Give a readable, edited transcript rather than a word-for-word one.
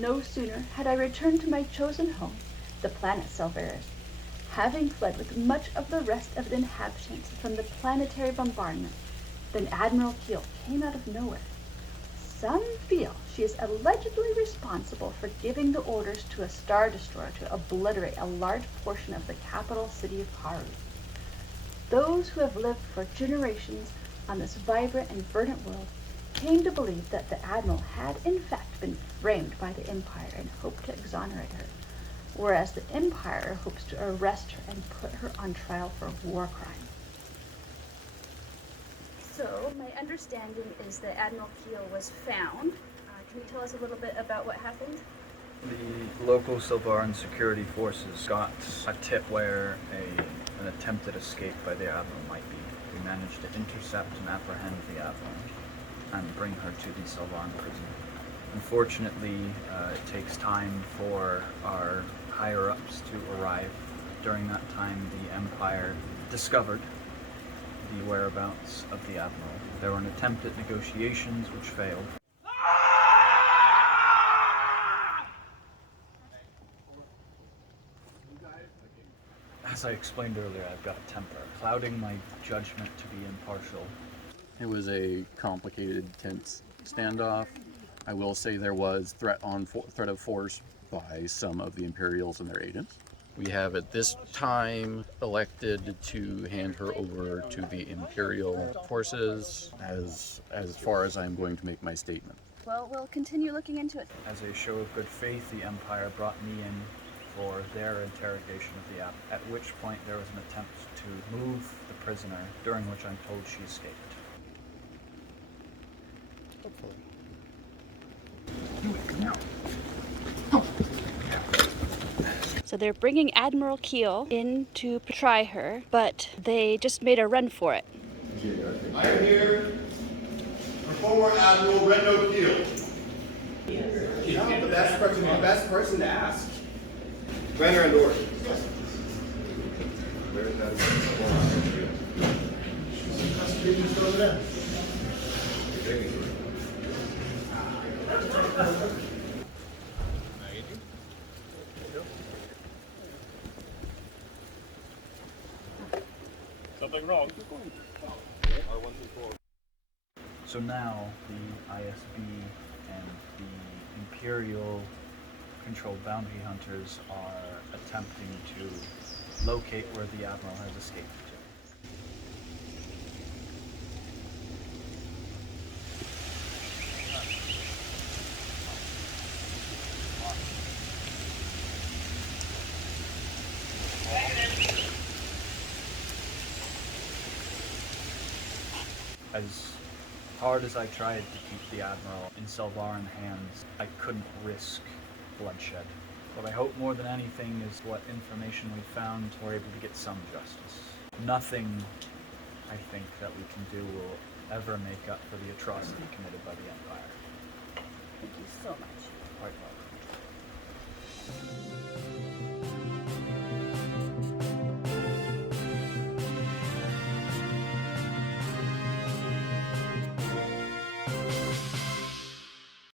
No sooner had I returned to my chosen home, the planet Selvaris, having fled with much of the rest of the inhabitants from the planetary bombardment, than Admiral Keel came out of nowhere. Some feel she is allegedly responsible for giving the orders to a star destroyer to obliterate a large portion of the capital city of Caru. Those who have lived for generations on this vibrant and verdant world came to believe that the Admiral had in fact been framed by the Empire and hoped to exonerate her, whereas the Empire hopes to arrest her and put her on trial for war crime. So, my understanding is that Admiral Keel was found. Can you tell us a little bit about what happened? The local Selvaris security forces got a tip where an attempted escape by the Admiral might be. We managed to intercept and apprehend the Admiral and bring her to the Selvaris prison. Unfortunately, it takes time for our higher-ups to arrive. During that time, the Empire discovered the whereabouts of the Admiral. There were an attempt at negotiations which failed. As I explained earlier, I've got a temper, clouding my judgment to be impartial. It was a complicated, tense standoff. I will say there was threat of force by some of the Imperials and their agents. We have at this time elected to hand her over to the Imperial forces as far as I'm going to make my statement. Well, we'll continue looking into it. As a show of good faith, the Empire brought me in for their interrogation of the Admiral, at which point there was an attempt to move the prisoner, during which I'm told she escaped. Hopefully. So they're bringing Admiral Keel in to try her, but they just made a run for it. I am here for former Admiral Keel. She's not the best person to ask. Render and order. Where is that? She's in custody just over there. Something wrong? So now the ISB and the Imperial controlled bounty hunters are attempting to locate where the Admiral has escaped to. As hard as I tried to keep the Admiral in Selvarin hands, I couldn't risk bloodshed. What I hope more than anything is what information we found, we're able to get some justice. Nothing, I think, that we can do will ever make up for the atrocity committed by the Empire. Thank you so much. Quite welcome.